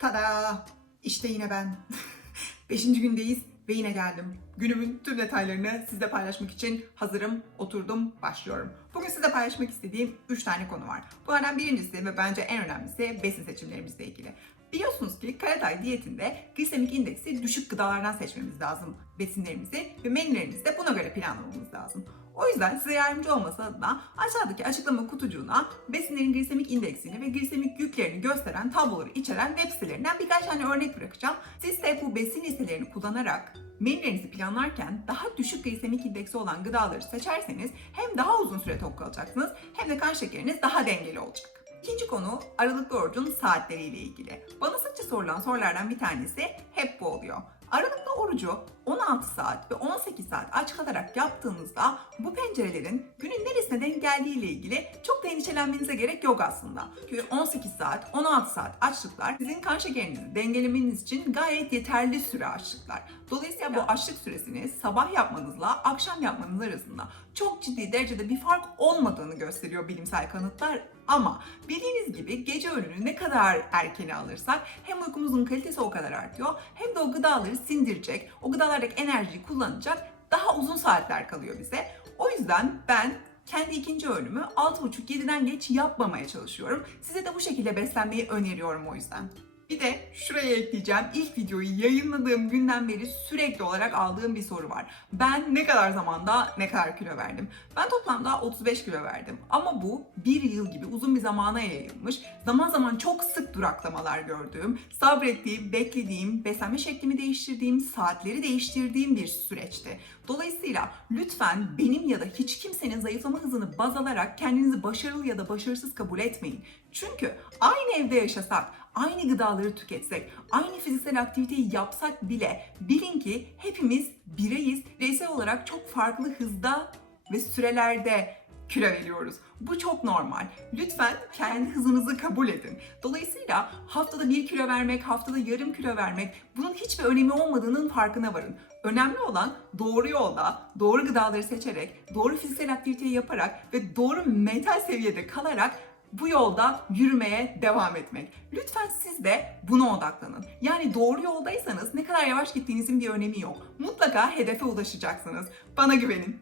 Tada! İşte yine ben. Beşinci gündeyiz ve yine geldim. Günümün tüm detaylarını sizle paylaşmak için hazırım, oturdum, başlıyorum. Bugün size paylaşmak istediğim 3 tane konu var. Bunlardan birincisi ve bence en önemlisi besin seçimlerimizle ilgili. Biliyorsunuz ki Karatay diyetinde glisemik indeksi düşük gıdalardan seçmemiz lazım besinlerimizi ve menülerimizi de buna göre planlamamız lazım. O yüzden size yardımcı olması adına aşağıdaki açıklama kutucuğuna besinlerin glisemik indeksini ve glisemik yüklerini gösteren tabloları içeren web sitelerinden birkaç tane örnek bırakacağım. Siz de bu besin listelerini kullanarak menülerinizi planlarken daha düşük glisemik indeksi olan gıdaları seçerseniz hem daha uzun süre tok kalacaksınız hem de kan şekeriniz daha dengeli olacak. İkinci konu aralıklı orucun saatleriyle ilgili. Bana sıkça sorulan sorulardan bir tanesi hep bu oluyor. Aralıklı orucu 16 saat ve 18 saat aç kalarak yaptığınızda bu pencerelerin günün neresine denk geldiği ile ilgili çok da endişelenmenize gerek yok aslında. Çünkü 18 saat, 16 saat açlıklar sizin kan şekerinizi dengelemeniz için gayet yeterli süre açlıklar. Dolayısıyla bu açlık süresini sabah yapmanızla akşam yapmanız arasında çok ciddi derecede bir fark olmadığını gösteriyor bilimsel kanıtlar ama bildiğiniz gibi gece öğününü ne kadar erkene alırsak hem uykumuzun kalitesi o kadar artıyor hem de o gıdaları sindirecek, o gıdalardaki enerjiyi kullanacak daha uzun saatler kalıyor bize. O yüzden ben kendi ikinci öğünümü 6.30-7'den geç yapmamaya çalışıyorum. Size de bu şekilde beslenmeyi öneriyorum o yüzden. Bir de şuraya ekleyeceğim. İlk videoyu yayınladığım günden beri sürekli olarak aldığım bir soru var. Ben ne kadar zamanda ne kadar kilo verdim? Ben toplamda 35 kilo verdim. Ama bu bir yıl gibi uzun bir zamana yayılmış. Zaman zaman çok sık duraklamalar gördüğüm, sabrettiğim, beklediğim, beslenme şeklimi değiştirdiğim, saatleri değiştirdiğim bir süreçti. Dolayısıyla lütfen benim ya da hiç kimsenin zayıflama hızını baz alarak kendinizi başarılı ya da başarısız kabul etmeyin. Çünkü aynı evde yaşasak, aynı gıdaları tüketsek, aynı fiziksel aktiviteyi yapsak bile bilin ki hepimiz bireyiz. Bireysel olarak çok farklı hızda ve sürelerde kilo veriyoruz. Bu çok normal. Lütfen kendi hızınızı kabul edin. Dolayısıyla haftada bir kilo vermek, haftada yarım kilo vermek bunun hiçbir önemi olmadığının farkına varın. Önemli olan doğru yolda, doğru gıdaları seçerek, doğru fiziksel aktiviteyi yaparak ve doğru mental seviyede kalarak bu yolda yürümeye devam etmek. Lütfen siz de buna odaklanın. Yani doğru yoldaysanız ne kadar yavaş gittiğinizin bir önemi yok. Mutlaka hedefe ulaşacaksınız. Bana güvenin.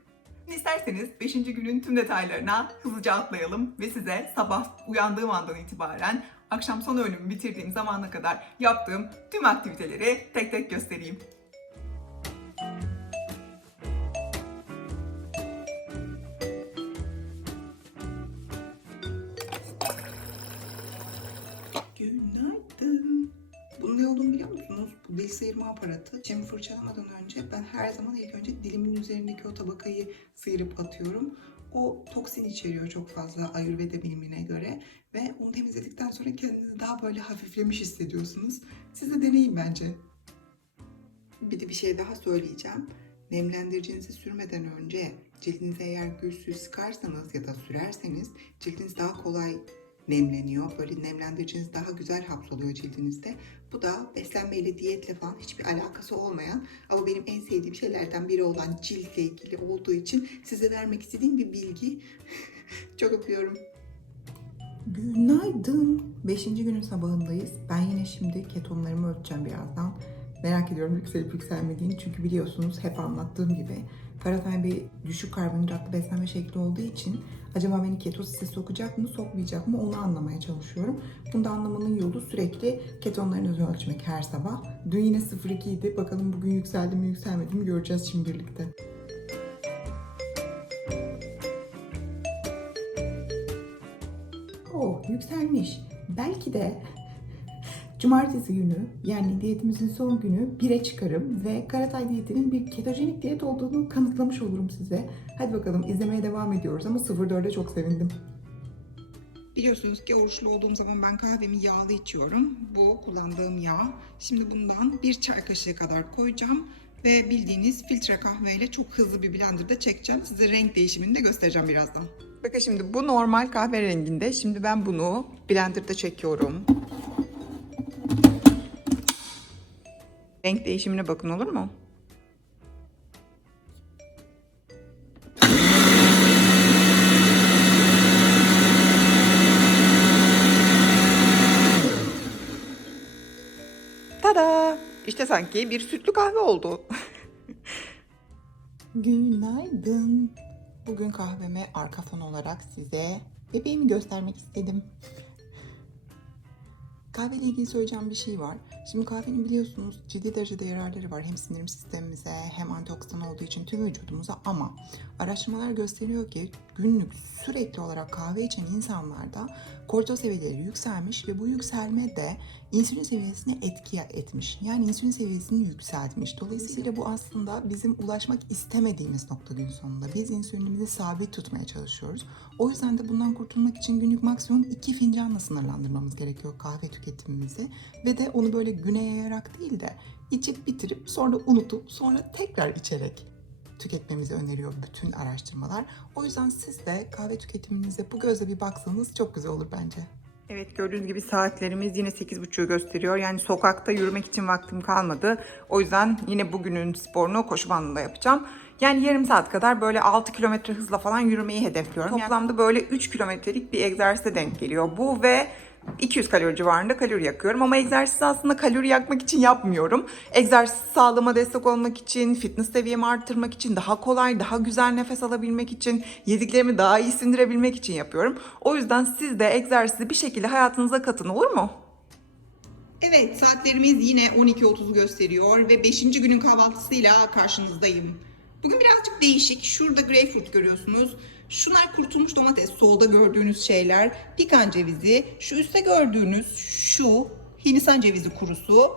İsterseniz 5. günün tüm detaylarına hızlıca atlayalım ve size sabah uyandığım andan itibaren akşam son öğünümü bitirdiğim zamana kadar yaptığım tüm aktiviteleri tek tek göstereyim. Dil sıyırma aparatı. Cemi fırçalamadan önce ben her zaman ilk önce dilimin üzerindeki o tabakayı sıyırıp atıyorum. O toksin içeriyor çok fazla Ayurveda bilimine göre ve onu temizledikten sonra kendinizi daha böyle hafiflemiş hissediyorsunuz. Siz de deneyin bence. Bir de bir şey daha söyleyeceğim. Nemlendiricinizi sürmeden önce cildinize eğer gül suyu sıkarsanız ya da sürerseniz cildiniz daha kolay nemleniyor. Böyle nemlendiriciniz daha güzel hapsoluyor cildinizde. Bu da beslenmeyle, diyetle falan hiçbir alakası olmayan ama benim en sevdiğim şeylerden biri olan ciltle ilgili olduğu için size vermek istediğim bir bilgi. Çok öpüyorum. Günaydın. Beşinci günün sabahındayız. Ben yine şimdi ketonlarımı ölçeceğim birazdan. Merak ediyorum yükselip yükselmediğini çünkü biliyorsunuz hep anlattığım gibi Karatay bir düşük karbonhidratlı beslenme şekli olduğu için acaba beni ketosise sokacak mı sokmayacak mı onu anlamaya çalışıyorum. Bunu da anlamanın yolu sürekli ketonlarınızı ölçmek her sabah. Dün yine 0.2 idi. Bakalım bugün yükseldi mi yükselmedi mi göreceğiz şimdi birlikte. Oh yükselmiş. Belki de Cumartesi günü yani diyetimizin son günü 1'e çıkarım ve Karatay diyetinin bir ketojenik diyet olduğunu kanıtlamış olurum size. Hadi bakalım izlemeye devam ediyoruz ama 04'e çok sevindim. Biliyorsunuz ki oruçlu olduğum zaman ben kahvemi yağlı içiyorum. Bu kullandığım yağ. Şimdi bundan bir çay kaşığı kadar koyacağım ve bildiğiniz filtre kahveyle çok hızlı bir blenderda çekeceğim. Size renk değişimini de göstereceğim birazdan. Bakın şimdi bu normal kahve renginde. Şimdi ben bunu blenderda çekiyorum. Renk değişimine bakın olur mu? Tada! İşte sanki bir sütlü kahve oldu. Günaydın. Bugün kahveme arka fon olarak size bebeğimi göstermek istedim. Kahveyle ilgili söyleyeceğim bir şey var. Şimdi kahvenin biliyorsunuz ciddi derecede yararları var. Hem sindirim sistemimize hem antioksidan olduğu için tüm vücudumuza ama araştırmalar gösteriyor ki günlük sürekli olarak kahve içen insanlarda kortizol seviyeleri yükselmiş ve bu yükselme de insülin seviyesine etki etmiş. Yani insülin seviyesini yükseltmiş. Dolayısıyla bu aslında bizim ulaşmak istemediğimiz nokta gün sonunda. Biz insülinimizi sabit tutmaya çalışıyoruz. O yüzden de bundan kurtulmak için günlük maksimum 2 fincanla sınırlandırmamız gerekiyor kahve tüketimimizi. Ve de onu böyle güne yayarak değil de içip bitirip sonra unutup sonra tekrar içerek tüketmemizi öneriyor bütün araştırmalar. O yüzden siz de kahve tüketiminize bu gözle bir baksanız çok güzel olur bence. Evet gördüğünüz gibi saatlerimiz yine 8.30'u gösteriyor. Yani sokakta yürümek için vaktim kalmadı. O yüzden yine bugünün sporunu koşu bandında yapacağım. Yani yarım saat kadar böyle 6 kilometre hızla falan yürümeyi hedefliyorum. Toplamda böyle 3 kilometrelik bir egzersize denk geliyor bu ve 200 kalori civarında kalori yakıyorum ama egzersizi aslında kalori yakmak için yapmıyorum. Egzersiz sağlığıma destek olmak için, fitness seviyemi arttırmak için, daha kolay, daha güzel nefes alabilmek için, yediklerimi daha iyi sindirebilmek için yapıyorum. O yüzden siz de egzersizi bir şekilde hayatınıza katın olur mu? Evet, saatlerimiz yine 12.30'u gösteriyor ve 5. günün kahvaltısıyla karşınızdayım. Bugün birazcık değişik. Şurada greyfurt görüyorsunuz. Şunlar kurutulmuş domates, solda gördüğünüz şeyler, pikan cevizi, şu üstte gördüğünüz şu hindistan cevizi kurusu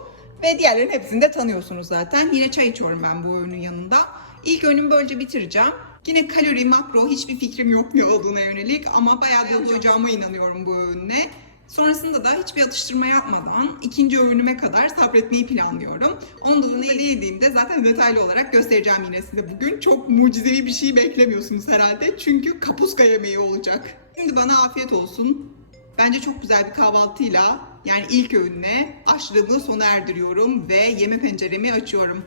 ve diğerlerin hepsini de tanıyorsunuz zaten. Yine çay içiyorum ben bu öğünün yanında. İlk öğünümü böylece bitireceğim. Yine kalori, makro hiçbir fikrim yok ne olduğuna yönelik ama bayağı doyacağıma inanıyorum bu öğünle. Sonrasında da hiçbir atıştırma yapmadan ikinci öğünüme kadar sabretmeyi planlıyorum. Onda da neyle yediğimde zaten detaylı olarak göstereceğim yine size bugün. Çok mucizevi bir şey beklemiyorsunuz herhalde. Çünkü kapuska yemeği olacak. Şimdi bana afiyet olsun. Bence çok güzel bir kahvaltıyla yani ilk öğünle açlığımı sona erdiriyorum ve yeme penceremi açıyorum.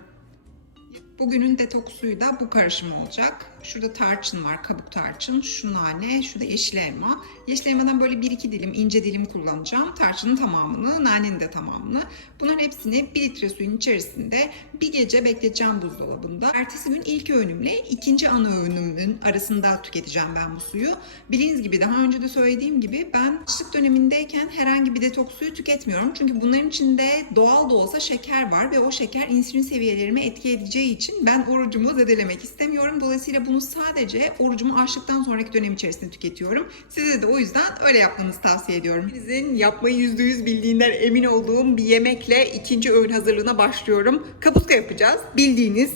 Bugünün detoksuyu da bu karışım olacak. Şurada tarçın var, kabuk tarçın, şu nane, şu da yeşil elma. Yeşil elmadan böyle bir iki dilim, ince dilim kullanacağım. Tarçının tamamını, nanenin de tamamını. Bunların hepsini bir litre suyun içerisinde bir gece bekleteceğim buzdolabında. Ertesi gün ilk öğünümle ikinci ana öğünümün arasında tüketeceğim ben bu suyu. Bildiğiniz gibi daha önce de söylediğim gibi ben açlık dönemindeyken herhangi bir detoks suyu tüketmiyorum. Çünkü bunların içinde doğal da olsa şeker var ve o şeker insülin seviyelerimi etki edeceği için ben orucumu zedelemek istemiyorum. Dolayısıyla bunu sadece orucumu açlıktan sonraki dönem içerisinde tüketiyorum. Size de o yüzden öyle yapmanızı tavsiye ediyorum. Sizin yapmayı %100 bildiğinden emin olduğum bir yemekle ikinci öğün hazırlığına başlıyorum. Kapuska yapacağız. Bildiğiniz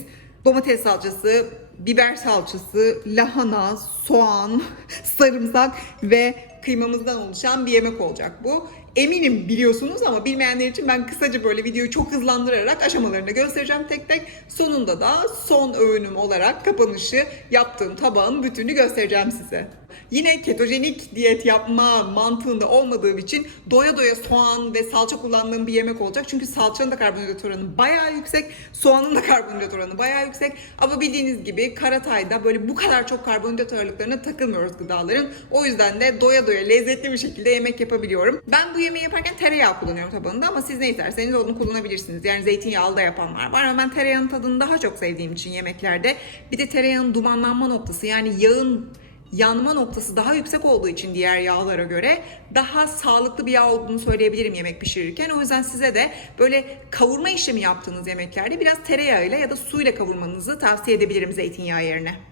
domates salçası, biber salçası, lahana, soğan, sarımsak ve kıymamızdan oluşan bir yemek olacak bu. Eminim biliyorsunuz ama bilmeyenler için ben kısaca böyle videoyu çok hızlandırarak aşamalarını göstereceğim tek tek. Sonunda da son öğünüm olarak kapanışı yaptığım tabağın bütünü göstereceğim size. Yine ketojenik diyet yapma mantığında olmadığım için doya doya soğan ve salça kullandığım bir yemek olacak. Çünkü salçanın da karbonhidrat oranı bayağı yüksek, soğanın da karbonhidrat oranı bayağı yüksek. Ama bildiğiniz gibi Karatay'da böyle bu kadar çok karbonhidrat ağırlıklarına takılmıyoruz gıdaların. O yüzden de doya doya lezzetli bir şekilde yemek yapabiliyorum. Ben bu yemeği yaparken tereyağı kullanıyorum tabağında ama siz ne isterseniz onu kullanabilirsiniz. Yani zeytinyağlı da yapanlar var ama ben tereyağının tadını daha çok sevdiğim için yemeklerde. Bir de tereyağının dumanlanma noktası yani yağın yanma noktası daha yüksek olduğu için diğer yağlara göre daha sağlıklı bir yağ olduğunu söyleyebilirim yemek pişirirken. O yüzden size de böyle kavurma işlemi yaptığınız yemeklerde biraz tereyağıyla ya da suyla kavurmanızı tavsiye edebilirim zeytinyağı yerine.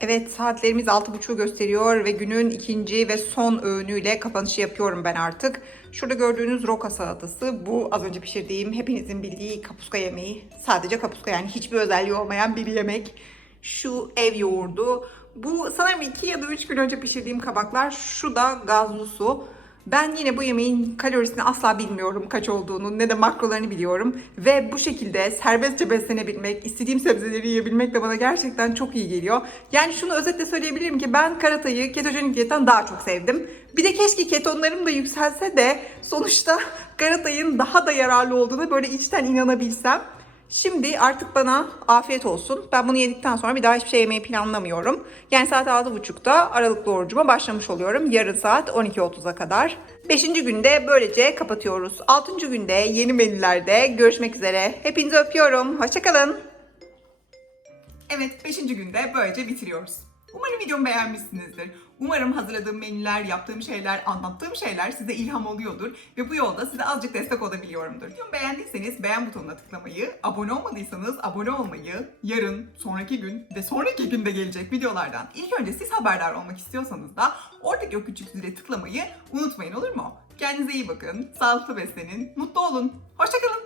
Evet saatlerimiz 6.30'u gösteriyor ve günün ikinci ve son öğünüyle kapanışı yapıyorum ben artık. Şurada gördüğünüz roka salatası bu az önce pişirdiğim hepinizin bildiği kapuska yemeği. Sadece kapuska yani hiçbir özelliği olmayan bir yemek. Şu ev yoğurdu. Bu sanırım 2 ya da 3 gün önce pişirdiğim kabaklar. Şu da gazlı su. Ben yine bu yemeğin kalorisini asla bilmiyorum kaç olduğunu ne de makrolarını biliyorum. Ve bu şekilde serbestçe beslenebilmek, istediğim sebzeleri yiyebilmek de bana gerçekten çok iyi geliyor. Yani şunu özetle söyleyebilirim ki ben karatayı ketojenik diyetten daha çok sevdim. Bir de keşke ketonlarım da yükselse de sonuçta karatayın daha da yararlı olduğunu böyle içten inanabilsem. Şimdi artık bana afiyet olsun. Ben bunu yedikten sonra bir daha hiçbir şey yemeyi planlamıyorum. Yani saat 6.30'da aralıklı orucuma başlamış oluyorum. Yarın saat 12.30'a kadar. Beşinci günde böylece kapatıyoruz. Altıncı günde yeni menülerde görüşmek üzere. Hepinizi öpüyorum. Hoşçakalın. Evet 5. günde böylece bitiriyoruz. Umarım videomu beğenmişsinizdir. Umarım hazırladığım menüler, yaptığım şeyler, anlattığım şeyler size ilham oluyordur ve bu yolda size azıcık destek olabiliyorumdur. Videomu beğendiyseniz beğen butonuna tıklamayı, abone olmadıysanız abone olmayı, yarın, sonraki gün ve sonraki günde gelecek videolardan ilk önce siz haberdar olmak istiyorsanız da oradaki o küçük zile tıklamayı unutmayın olur mu? Kendinize iyi bakın, sağlıklı beslenin, mutlu olun. Hoşçakalın.